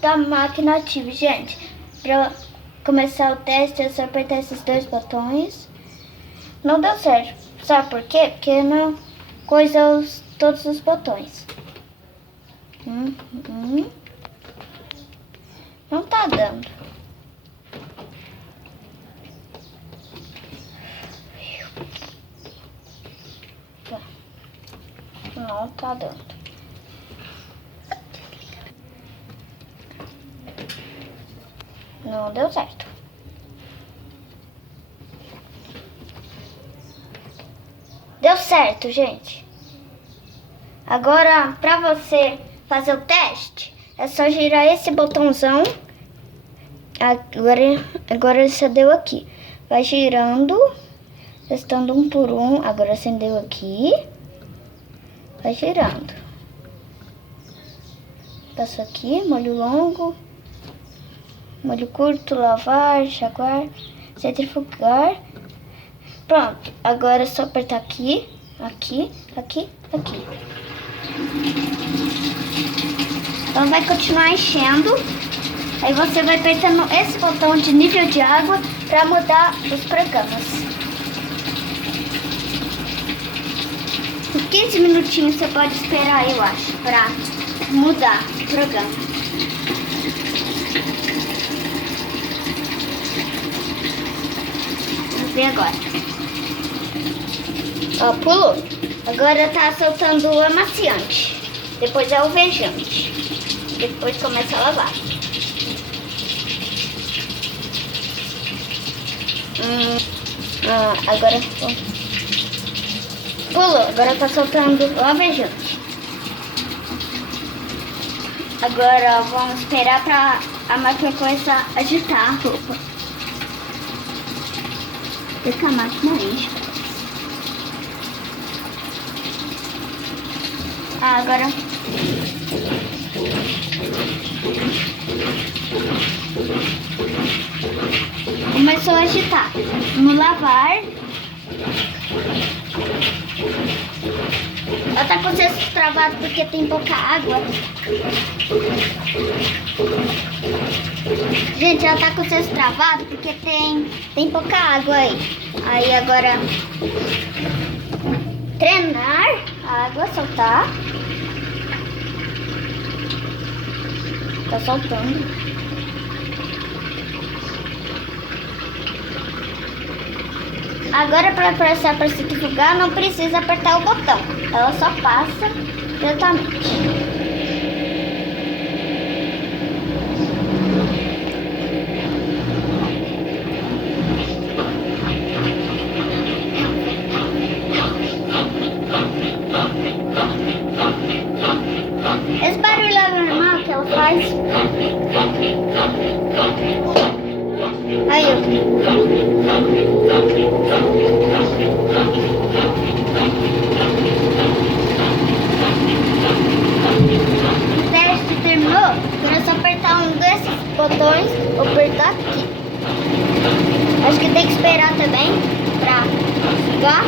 da máquina ativa, gente. Para começar o teste é só apertar esses dois botões. Não deu certo. Sabe por quê? Porque não coisa todos os botões. Não tá dando. Não tá dando. Não deu certo. Deu certo, gente. Agora, para você fazer o teste, é só girar esse botãozão. Agora acendeu aqui. Vai girando, testando um por um. Agora acendeu aqui. Vai girando. Passo aqui, molho longo, molho curto, lavar, enxaguar, centrifugar. Pronto, agora é só apertar aqui, aqui, aqui, aqui. Então vai continuar enchendo. Aí você vai apertando esse botão de nível de água para mudar os programas. Por 15 minutinhos você pode esperar, eu acho, para mudar o programa. Vamos ver agora. Ó, pulou. Agora tá soltando o amaciante. Depois é o alvejante. Depois começa a lavar. Agora pulou. Agora tá soltando o alvejante. Agora vamos esperar pra a máquina começar a agitar a roupa. Porque a máquina enche. Agora começou a agitar. Vamos lavar. Ela tá com o cesto travado porque tem pouca água. Gente, ela tá com o cesto travado porque tem pouca água aí. Aí agora treinar a água, soltar. Tá soltando. Agora para passar para centrifugar não precisa apertar o botão. Ela só passa diretamente. Esse barulho é normal que ela faz. Aí, o teste terminou. Agora é só apertar um desses botões ou apertar aqui. Acho que tem que esperar também pra ligar.